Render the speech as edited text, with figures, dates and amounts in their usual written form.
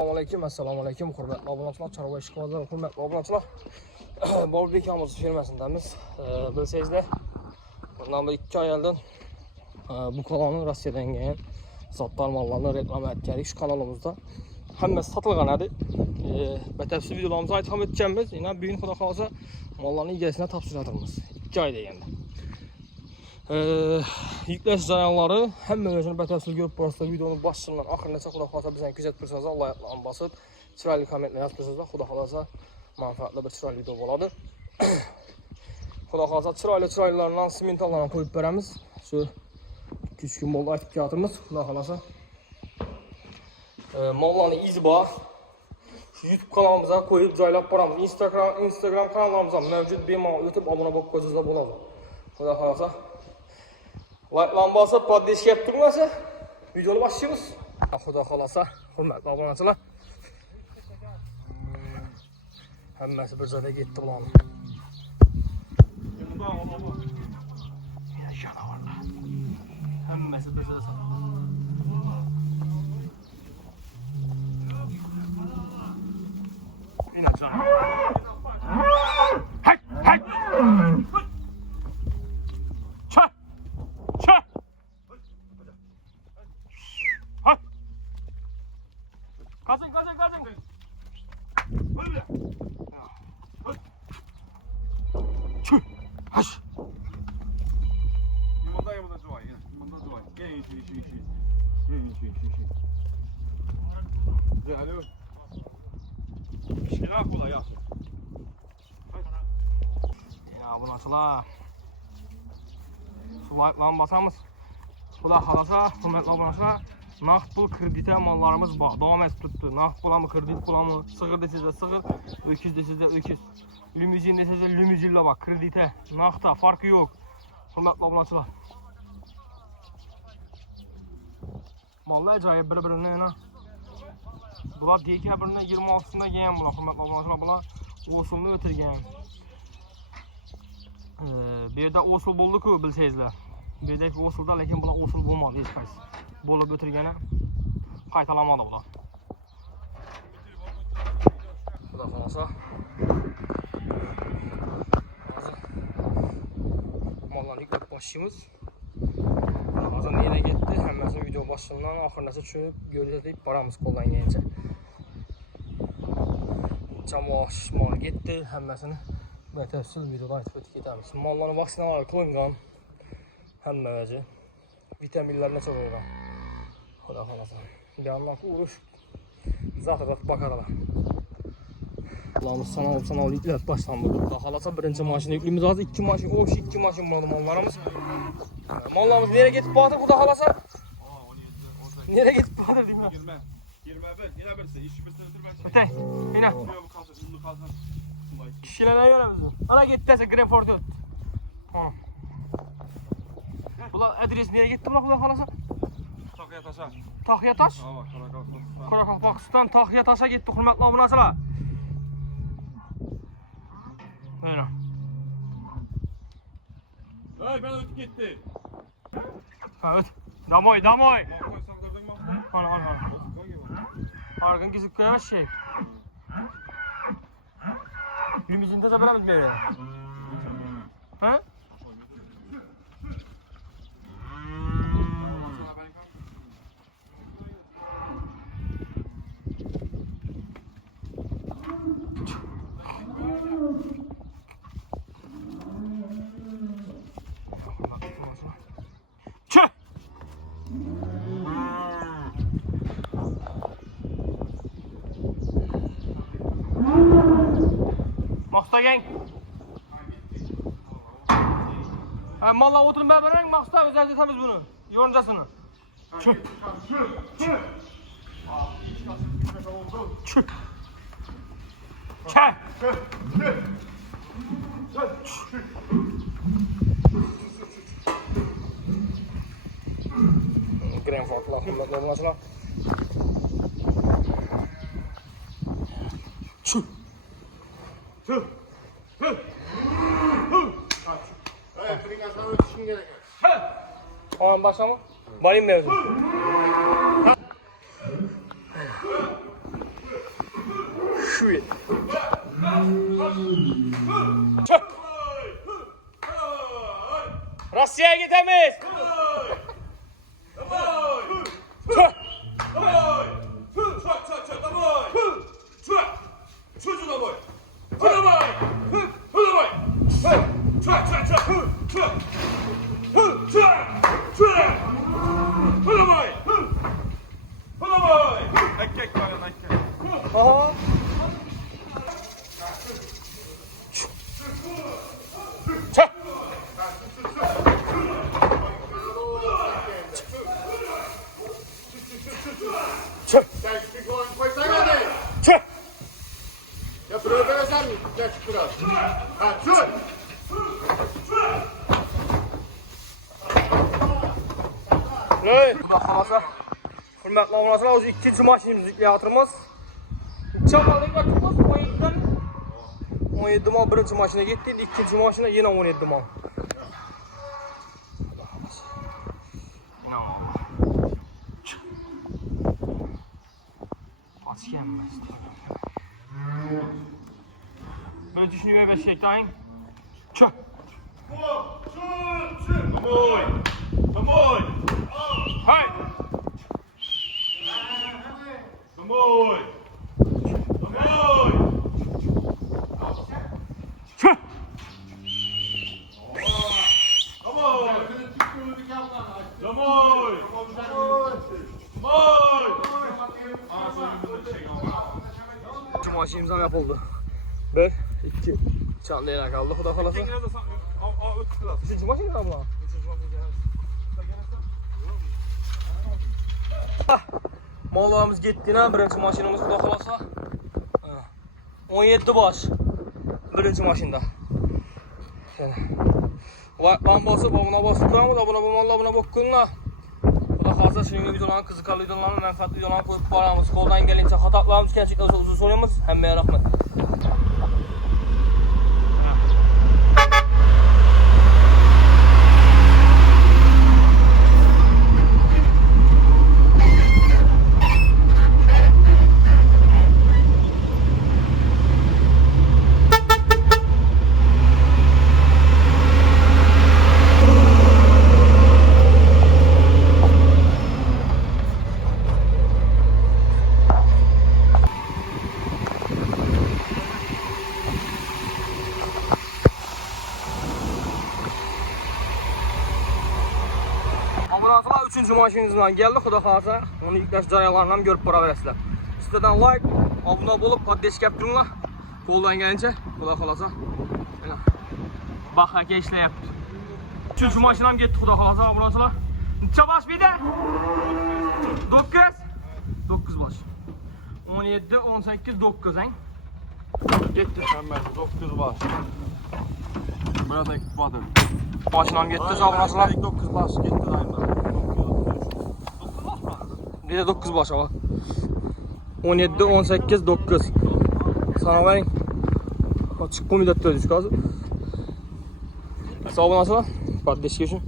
Assalomu alaykum, hurmatli obunachilar, chorva ishqibozlar, hurmatli obunachilar. Bolbek Amuz firmasindamiz. Bilsangizlar, bundan bir 2 oy oldin bu kanalni Rossiyadan kelgan sottar mollarni reklama etgandik shu kanalimizda. Hammasi sotilgan edi. Batafsil videolarimizni aytib o'tganmiz. Yana bugun xudo xolasa mollarning egasini topshiramiz. 2 oy deganda. Yüklash jarayonlari hammasini batafsil ko'rib borasizlar. Videoning boshidan oxirigacha xudo xolasa bizdan kuzatib tursangiz, like bosib, chiroyli kommentlar yozib tursangiz, xudo xolasa manfaatli bir chiroyli video bo'ladi. Xudo xolasa chiroylilardan simentallarni qo'yib beramiz. Shu 2-3 kun bo'ldi aytib kelyapmiz. Xudo xolasa mollarning izi bor. Shu YouTube kanalimizga qo'yib joylab boramiz. Instagram kanalimizda mavjud, bemalol o'tib obuna bo'lib qo'ysangiz bo'ladi. Xudo xolasa like bosib, podpis qilib turmasa, videoni boshlaymiz. Xudo xolasa, hurmatli obunachilar. Hammasi bir joyda ketdi bularning. Janavorlar. Hammasi bir joyda. Ina janavar. Hay! Kazın. Haş. Yumada duvar. Yumada duvar. Gel. Alo. İşkila kola ya. Ya bu nasıl? Sulaytlan basamız. Xudo xolasa, hurmatli obunachilar, naqd pul krediti mollarimiz bor. Davom etib turibdi. Naqd pulmi, kredit pulmi, sig'ir desangizlar sig'ir, o'kiz desangizlar o'kiz. Limuzin desangizlar limuzinlar bor. Krediti, naqdda farqi yo'q. Hurmatli obunachilar. Mollar ajoyib bir-birini ana. Bular dekabrning 26-sida kelgan bular, hurmatli obunachilar, bular o'sulni o'tirgan. Bu yerda o'sul bo'ldi-ku, bilsangizlar. Bu yerdagi o'sulda, lekin bular o'sul bo'lmadi hech qaysi. Bo'lib o'tirgani qaytalanmadi bular. Xudo xolasa. Hozir mollarni yuklab boshlaymiz. Hozir nega ketdi? Hammasini video boshidan oxirigacha tushunib ko'rsatib boramiz qo'llangancha. Jamoa mol ketdi, hammasini batafsil videoda aytib o'tib ketamiz. Mollarni vaksinalar qilingan. Hammaga vitaminlarni so'rayman. Xudo xolasa. Yandan urush zaxira bakarlar. Ularni sanal yuklab boshlandi. Xudo xolasa birinchi mashina yuklaymiz. Hozir 2 mashina, 2 mashina bo'ladi mollarimiz. Mollarimiz nereye ketib bordi, xudo xolasa? Nereye ketib bordi deyman. 21, yana birisi, ishi bitirib turmaydi. O'tay. Mina. Kishilarni ana ketdi, Grenford o'tdi. Bular adres nereye gitti bular, xudo xolasa? Taxyataşa. Taxyataş? Qoraqalpog'iston Taxyataşa gitti, hurmatli obunachilar. Mana. Hey, ben o'tib ketdi. Ha, o't. Damoy. Ana. Arqan kesib qo'yamiz şey. Limuzinde zabiramız böyle. Ha? Maqsa gang. Mallar o'tirib berang, maqsa o'zimiz etamiz buni. Yo'njasini. Grenfordlar, hurmatli obunachilar. Tamam başlama. Varayım mevzu. Şöyle. Rossiyaga ketamiz. Aha. Ja, pröva det sen. Jättebra. Ja, kör! Xudo xolasa. Hurmatli obunachilar, o'zi ikkinchi mashinamizni yuklayapmiz. Chamallik vaqtimiz 17dan 17 mol birinchi mashina ketdi, ikkinchi mashina yana 17 mol. Açkenmiz. Birinchi shuni yo'yib Çö. Домой! Домой! Hay! Домой! Домой! Çö. Домой! Домой! Домой! İkinci maşinimiz ham yapıldı. 1, 2, çanlı yana kaldı. Xudo xolasa. Üçüncü maşinimiz ham bu. Mallarımız getdi ha, birinci maşinimiz Xudo xolasa. 17 baş. Birinci maşında. Yani. Vaqtdan basıp, abuna basıp turamız, abuna bulmalı, abuna bakkunla. Xudo xolasa shunga videolarni, qiziqarli videolarni, manfaatli videolarni qo'yib boramiz. Qo'ldan kelgancha xatolarimiz kamchiliklar bo'lsa uzr so'raymiz. Hammaga rahmat. Üçüncü maşinimizden geldi. Xudo xolasa onu yüklaş jarayonlarini ham görüp boraverasizlar. Sizlardan like, abone olup poddesh qilib turinglar. Qo'ldan kelgancha Xudo xolasa. Mana bahaka ishlayapti. Üçüncü mashinam ketdi Xudo xolasa obunachilar. Necha bosh bedi? 9. 9 bosh. 17, 18, 9 ang. Gitti hemen 9 baş. Biraz ekip batır. Mashinam ketdi obunachilar. 9 baş gitti dayımlar. Bir de 9 baş var. 17, 18, 9. Sana verin. Açık bu müddetте ödüş kaldı. Sağ olun asla. Kardeş geçin.